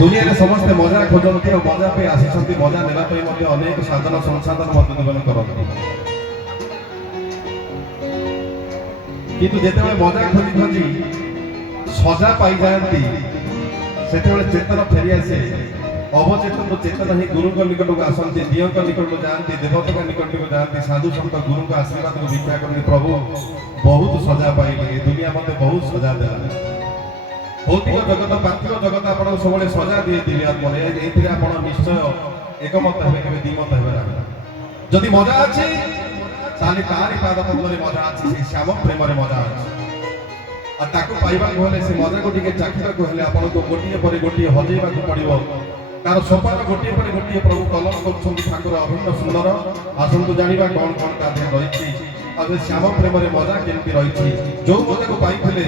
ଦୁନିଆରେ ସମସ୍ତେ ମଜା ଖୋଜନ୍ତି ଆଉ ମଜା ପାଇଁ ଆସିଛନ୍ତି, ମଜା ନେବା ପାଇଁ ମଧ୍ୟ ଅନେକ ସାଧନ ସଂସାଧନ ମଧ୍ୟ ଯୋଗାଣ କରନ୍ତି। କିନ୍ତୁ ଯେତେବେଳେ ମଜା ଖୋଜି ଖୋଜି ସଜା ପାଇଯାଆନ୍ତି ସେତେବେଳେ ଚେତନ ଫେରିଆସେ। ଅବଚେତନ ଚେତନ ହିଁ ଗୁରୁଙ୍କ ନିକଟକୁ ଆସନ୍ତି, ଦିଅଙ୍କ ନିକଟକୁ ଯାଆନ୍ତି, ଦେବତାଙ୍କ ନିକଟକୁ ଯାଆନ୍ତି, ସାଧୁ ସନ୍ଥ ଗୁରୁଙ୍କ ଆଶୀର୍ବାଦକୁ ଭିକ୍ଷା କରନ୍ତି। ପ୍ରଭୁ ବହୁତ ସଜା ପାଇଲେ, ଏ ଦୁନିଆ ମୋତେ ବହୁତ ସଜା ଦେଲା। ଭୌତିକ ଜଗତ ପାର୍ଥିବ ଜଗତ ଆପଣଙ୍କୁ ସବୁବେଳେ ସଜା ଦିଏ ଦିବ୍ୟାତ୍ମରେ, ଏଇଥିରେ ଆପଣ ନିଶ୍ଚୟ ଏକମତ ହେବେ, କେବେ ଦ୍ୱିମତ ହେବେ ନାହିଁ। ଯଦି ମଜା ଅଛି ତାହେଲେ ତାରି ପାଦ ପଦ୍ମରେ ମଜା ଅଛି, ସେ ଶ୍ୟାମ ପ୍ରେମରେ ମଜା ଅଛି। ଆଉ ତାକୁ ପାଇବାକୁ ହେଲେ, ସେ ମଜାକୁ ଟିକେ ଚାଖିବାକୁ ହେଲେ ଆପଣଙ୍କୁ ଗୋଟିଏ ପରେ ଗୋଟିଏ ହଜେଇବାକୁ ପଡ଼ିବ। ତାର ସୋପାନ ଗୋଟିଏ ପରେ ଗୋଟିଏ ପ୍ରଭୁ କଲମ କରୁଛନ୍ତି ଠାକୁର ଅଭିନ୍ନ ସୁନ୍ଦର। ଆସନ୍ତୁ ଜାଣିବା କ'ଣ କ'ଣ ତା ଦେହରେ ରହିଛି, ଆଉ ସେ ଶ୍ୟାମ ପ୍ରେମରେ ମଜା କେମିତି ରହିଛି। ଯୋଉ ମଜାକୁ ପାଇଥିଲେ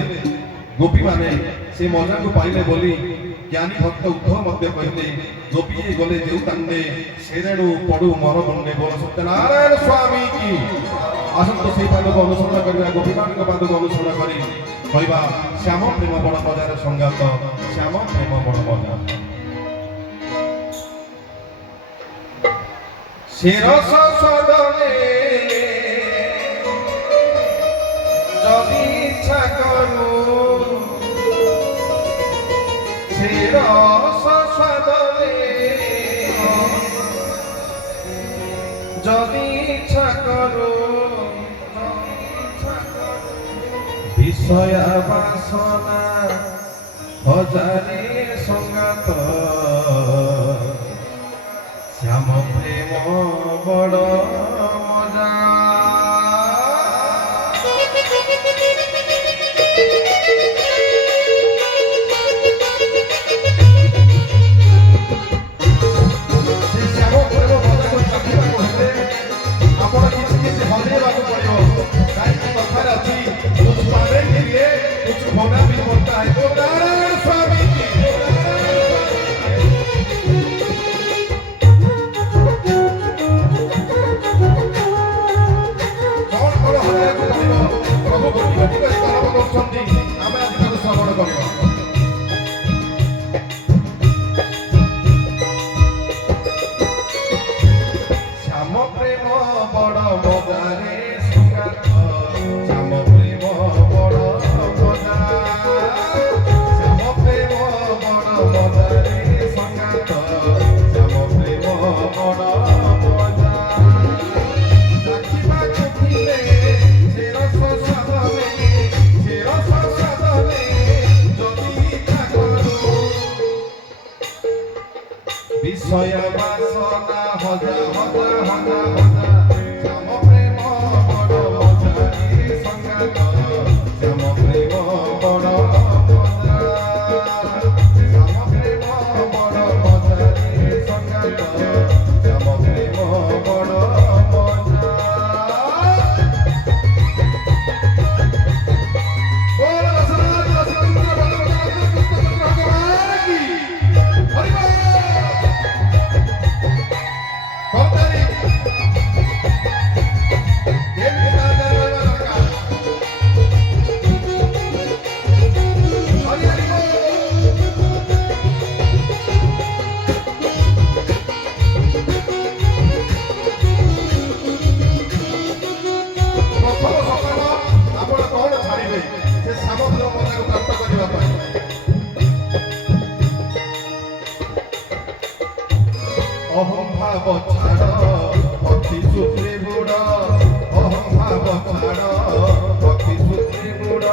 ଗୋପୀମାନେ, ସେ ମଜାକୁ ପାଇଲେ ବୋଲି ଜ୍ଞାନୀ ଭକ୍ତ ଉଦ୍ଧବ ମଧ୍ୟ କହିଲେ, ଗୋପୀଏ ଗଲେ ଯେଉଁ ତାଣ୍ଡେ ସେରେଣୁ ପଡୁ ମର ମୁଣ୍ଡେ ବୋଲ ସତ୍ୟନାରାୟଣ ସ୍ୱାମୀ କି। ଆସନ୍ତୁ ସେଇ ପାଦକୁ ଅନୁସରଣ କରିବା, ଗୋପୀମାନଙ୍କ ପାଦକୁ ଅନୁସରଣ କରି କହିବା ଶ୍ୟାମ ପ୍ରେମ ବଡ଼ ମଜାର ସଂଗାତ, ଶ୍ୟାମ ପ୍ରେମ ବଡ଼ ମଜା। শিরস সদনে যদি ইচ্ছা করু, শিরস সদনে যদি ইচ্ছা করু, বিষয়া বাসনা হজারে সংগাত, শ্যাম প্রেম বড় মজা। ଆପଣ କିଛି କିଛି ହଜେଇବାକୁ ପଡ଼ିବ, କାହିଁକି କଥାରେ ଅଛି କୁଛ ପାवे के लिए कुछ खोना भी पड़ता है। तो नारायण स्वामी की कौन कौन हजେଇବାକୁ ପଡ଼ିବ, ପ୍ରଭୁ ଗୋଟି ଗୋଟି କରି କଲମ କରୁଛନ୍ତି, ଆମେ ଆଜି ତାକୁ ଶ୍ରବଣ କରିବା। শ্যাম প্রেম বড় মজারে সংগাত, শ্যাম প্রেম বড় মজা, শ্যাম প্রেম বড় মজারে সংগাত, শ্যাম প্রেম বড় মজা। চাখিବାକୁ ଥିଲେ ସେ ରସ ସ୍ୱାଦରେ, ସେ ରସ ସ୍ୱାଦରେ ଯଦି ଇଚ୍ছা କରୁ, বিষয় বাসনা হজা হজা হজা হজা, শ্যাম প্রেম বড় মজারে সংগাত, শ্যাম প্রেম বড় মজা, শ্যাম প্রেম বড় মজারে সংগাত, শ্যাম প্রেম বড় মজা। बोल रसराज रसचंद्र भगवान कृष्ण भगवान की हरि बोल। कौतारी ये पिता देवता का हरि हरि बोल। प्रथम सकाळ आपण कौन छाड़िबे से सामग्र मजा को प्राप्त करबा पाई। अहम भाव छाड़ भक्ति सूत्रे गुड़, अहम भाव छाड़ भक्ति सूत्रे गुड़,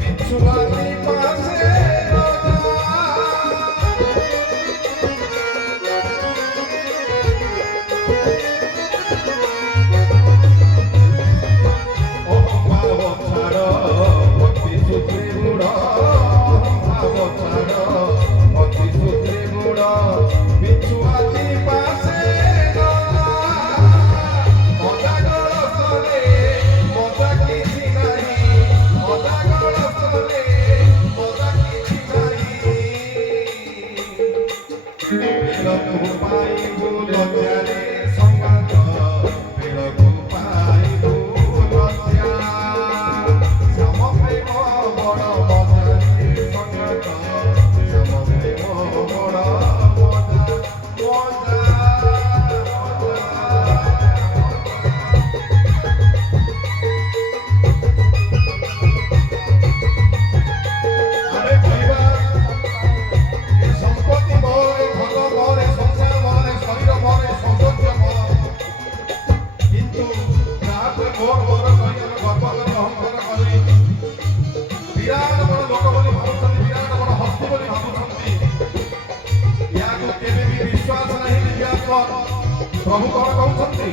बिच्छुआती पासे अहम भाव छाड़ भक्ति सूत्रे गुड़, अहम भाव छाड़ भक्ति सूत्रे गुड़, बिच्छुआती पासे ବିରାଟ ବଡ଼ ଲୋକ ବୋଲି ଭାବୁଛନ୍ତି, ବିରାଟ ବଡ଼ ହସ୍ତି ବୋଲି ଭାବୁଛନ୍ତି। ଏହାକୁ କେବେ ବି ବିଶ୍ୱାସ ନାହିଁ ବିଜ୍ଞାପନ। ପ୍ରଭୁ କଣ କହୁଛନ୍ତି?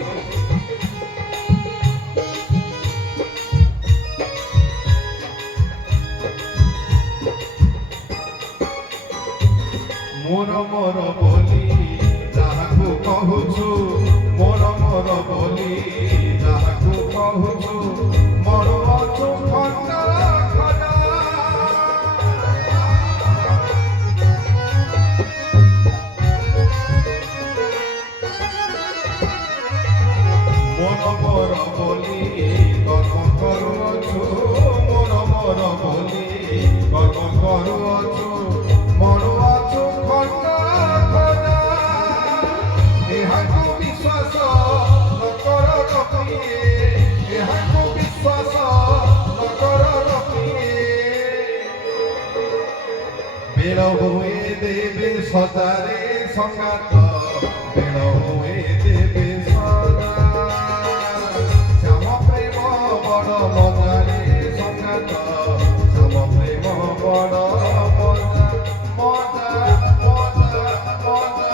ମୋର ମୋର ବୋଲି ଯାହାକୁ କହୁଛୁ, ମୋର ମୋର ବୋଲି ଯାହାକୁ କହୁଛୁ, ମରୁଅଛୁ ଖଣ୍ଡା ଖଣ୍ଡା। ମୋର ମୋର ବୋଲି କର୍ମ କରୁଅଛୁ, ମୋର ମୋର ବୋଲି କର୍ମ କରୁଅଛୁ, ମରୁଅଛୁ ଖଣ୍ଡା ଖଣ୍ଡା। ଏହାକୁ ବିଶ୍ୱାସ ନ କର ରଖିଏ, ଏହାକୁ ବିଶ୍ୱାସ ନ କର ରଖିଏ। ବେଳ ହୁଏ ଦେବେ ସଦାରେ ସଙ୍ଗାତ, ବେଳ ହୁଏ ଦେବେ ସଦା। ଶ୍ୟାମ ପ୍ରେମ ବଡ଼ ମଜାରେ ସଙ୍ଗାତ, ଶ୍ୟାମ ପ୍ରେମ ବଡ଼ ମଜା ମଜା ମଜା ମଜା।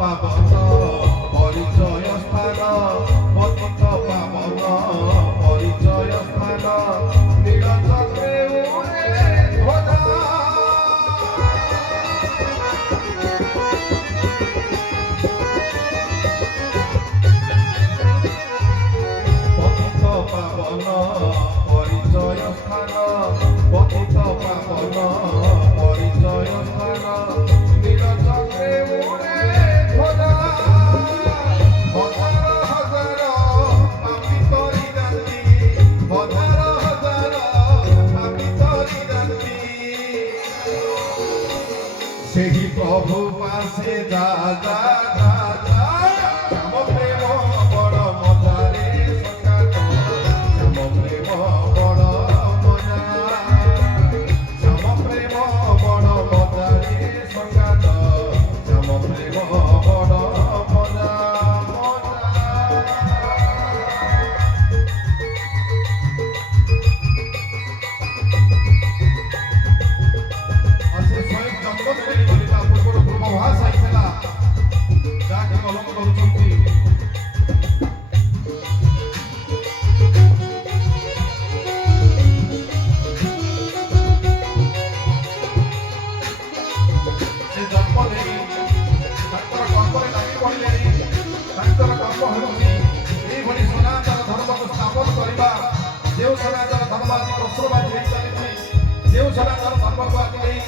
ପାବନ ପରିଚୟ ସ୍ଥାନ, ପତିତ ପାବନ ପରିଚୟ ସ୍ଥାନ, ନୀଳଚକ୍ରେ ଉଡ଼େ ଧ୍ୱଜା। ପତିତ ପାବନ ପରିଚୟ ସ୍ଥାନ, ପତିତ ପାବନ ପରିଚୟ ସ୍ଥାନ, ନୀଳଚକ୍ରେ ଉଡ଼େ ଧ୍ୱଜା। ହଜାର ହଜାର ପାପୀ ତରି ଯାନ୍ତି, ହଜାର ହଜାର ପାପୀ ତରି ଯାନ୍ତି। ସେହି ପ୍ରଭୁ ପାଶେ ଯା ଯା ଯା ଯା। ଶ୍ୟାମ ପ୍ରେମ ବଡ଼ ମଜାରେ ସଙ୍ଗାତ, ଶ୍ୟାମ ପ୍ରେମ ବଡ଼ ମଜା। ଶ୍ୟାମ ପ୍ରେମ ବଡ଼ ମଜାରେ ସଙ୍ଗାତ, ଶ୍ୟାମ ପ୍ରେମ ବଡ଼ ମଜା ମଜା। ଆଉ ସେ ସ୍ୱୟଂ ଜନ୍ମ ଦେଲେଣି ବୋଲି ତା ପୂର୍ବରୁ ପୂର୍ବାଭାସ ହେଇଥିଲା, ଯାହାକି କଲମ କରୁଛନ୍ତି। ସେ ଜନ୍ମ ନେଇ ତାଙ୍କର କର୍ମରେ ଲାଗି ପଡ଼ିଲେଣି। ତାଙ୍କର କର୍ମ ହେଉଛି ଏଇଭଳି ସନାତନ ଧର୍ମକୁ ସ୍ଥାପନ କରିବା। ଯେଉଁ ସନାତନ ଧର୍ମ ଆଜି ପ୍ରଶ୍ରବାଦୀ ହେଇ ଚାଲିଛି, ଯେଉଁ ସନାତନ ଧର୍ମକୁ ଆଜି ନେଇ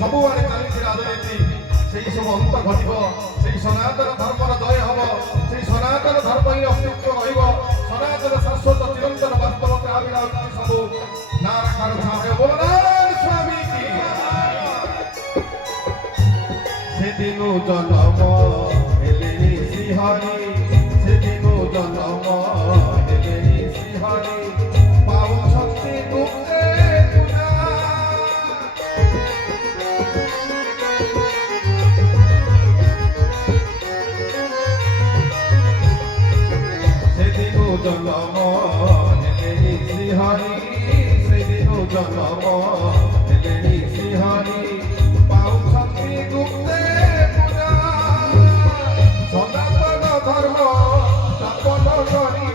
ସବୁଆଡ଼େ ଚାଲିଛି ରାଜନୀତି, ସେଇ ସବୁ ଅନ୍ତ ଘଟିବ। ସେଇ ସନାତନ ଧର୍ମର ଜୟ ହବ, ସେଇ ସନାତନ ଧର୍ମ ହିଁ ଅସ୍ତିତ୍ୱ ରହିବ। ସନାତନ ଶାଶ୍ୱତ ଚିରନ୍ତନ ବାସ୍ତବତା ଆବିର୍ଭାବ ସବୁ ନାରାକାର ଛାମେ ବୋଲନାରାୟଣ ସ୍ୱାମୀ କି। ସେଦିନୁ ଜନ୍ମ ହେଲେଣି ଶ୍ରୀହରି, ସେଦିନୁ ଜନ୍ମ ହେଲେଣି ଶ୍ରୀହରି, ପାଉଛନ୍ତି ଗୁପ୍ତେ ପୂଜା। ସେଦିନୁ ଜନ୍ମ ହେଲେଣି ଶ୍ରୀହରି, ସେଦିନୁ ଜନ୍ମ ହେଲେଣି ଶ୍ରୀହରି, ପାଉଛନ୍ତି ଗୁପ୍ତେ ପୂଜା। ସନାତନ ଧର୍ମ ସ୍ଥାପନ କରି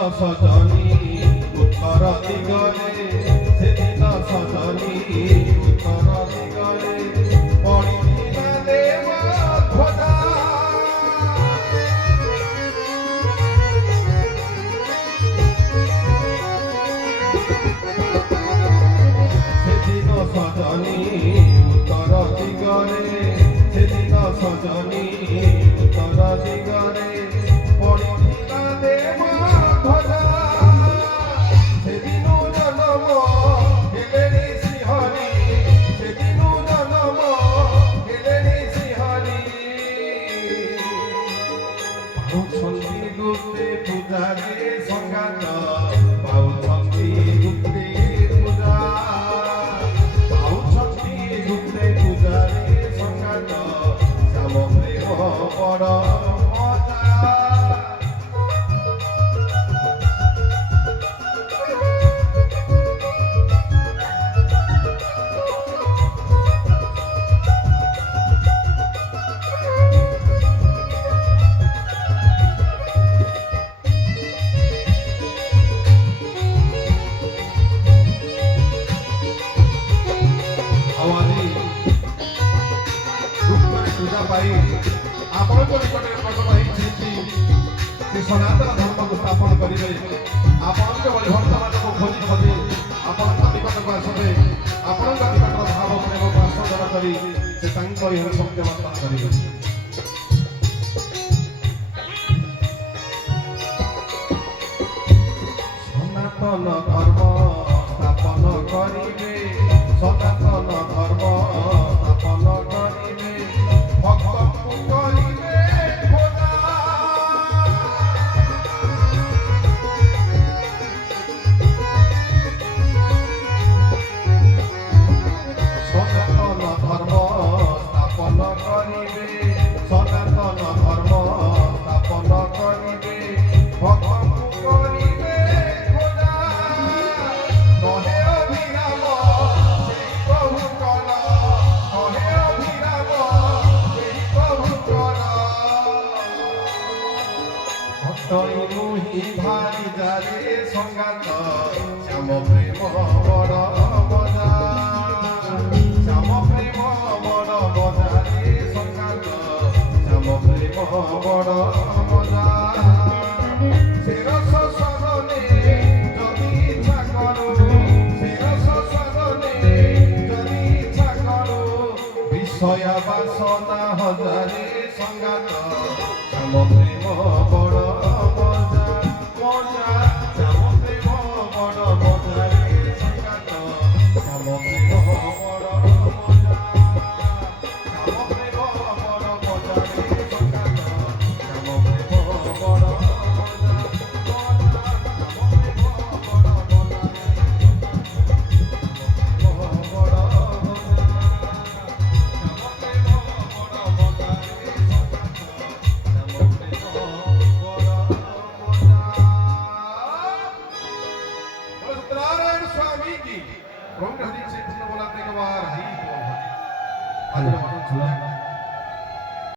ସଜନୀ ଉତ୍ତର ଦିଗରେ ସେଦିନ ସଜନୀ ଉତ୍ତର ଦିଗରେ ପଡ଼ିଥିଲା ଦେବ ଧ୍ୱଜା ସେଦିନ ସଜନୀ ଉତ୍ତର ଦିଗରେ ସେଦିନ ସଜନୀ ଉତ୍ତର ଦିଗରେ ପଡ଼ିଥିଲା ଦେବ ଧ୍ୱଜା ସେଦିନ ଜନମ ହେଲେଣି ଶ୍ରୀହରି ସେଦିନ ଜନମ ହେଲେଣି ଶ୍ରୀହରି ପାଉଛନ୍ତି ଗୁପ୍ତେ ପୂଜାରେ ସଙ୍ଗାତ ପାଉଛନ୍ତି ଗୁପ୍ତେ ପୂଜା ପାଉଛନ୍ତି ଗୁପ୍ତେ ପୂଜାରେ ସଙ୍ଗାତ ଶ୍ୟାମ ପ୍ରେମ ବଡ଼ ମଜା ପୂଜା ପାଇ ଆପଣଙ୍କ ନିକଟରେ ପ୍ରକଟ ହେଇଛନ୍ତି ସେ ସନାତନ ଧର୍ମକୁ ସ୍ଥାପନ କରିବେ ଆପଣଙ୍କ ଭଳି ଭକ୍ତମାନଙ୍କୁ ଖୋଜି ଖୋଜି ଆପଣଙ୍କ ନିକଟକୁ ଆସିବେ ଆପଣଙ୍କ ନିକଟର ଭାବ ପ୍ରେମକୁ ଆସ୍ୱାଦନ କରି ସେ ତାଙ୍କ ଇହରେ ସତ୍ୟ ବର୍ତ୍ତନ କରିବେ ସନାତନ ଧର୍ମ ସ୍ଥାପନ କରିବେ ସନାତନ ଧର୍ମ ସ୍ଥାପନ କରିବେ ଭକ୍ତଙ୍କୁ କରିବେ ଖୋଜା ସନାତନ ଧର୍ମ ସ୍ଥାପନ କରିବେ ସନାତନ ଧର୍ମ ସ୍ଥାପନ କରିବେ ଭକ୍ତଙ୍କୁ କରିବେ ଖୋଜା କହେ ଅଭିରାମ ସେଇ ପ୍ରଭୁଙ୍କର କହେ ଅଭିରାମ ସେଇ ପ୍ରଭୁଙ୍କର ଭକ୍ତଇ ମୁହିଁ ଭାରି ଯାରେ ସଙ୍ଗାତ ଶ୍ୟାମ ପ୍ରେମ ବଡ଼ ମଜା ଶ୍ୟାମ ପ୍ରେମ ବଡ଼ ମଜାରେ ସଙ୍ଗାତ ଶ୍ୟାମ ପ୍ରେମ ବଡ଼ ମଜା ସେ ରସ ସ୍ୱାଦନେ ଯଦି ଇଚ୍ଛା କରୁ ସେ ରସ ସ୍ୱାଦନେ ଯଦି ଇଚ୍ଛା କରୁ ବିଷୟ ବାସନା ହଜାରେ ସଙ୍ଗାତ ଶ୍ୟାମ ପ୍ରେମ ବଡ଼ ମଜା ମଜା ଶ୍ୟାମ ପ୍ରେମ ବଡ଼ ମଜାରେ ସଙ୍ଗାତ ଶ୍ୟାମ ପ୍ରେମ ବଡ଼ ମଜା ଶ୍ୟାମ ପ୍ରେମ ବଡ଼ ମଜାରେ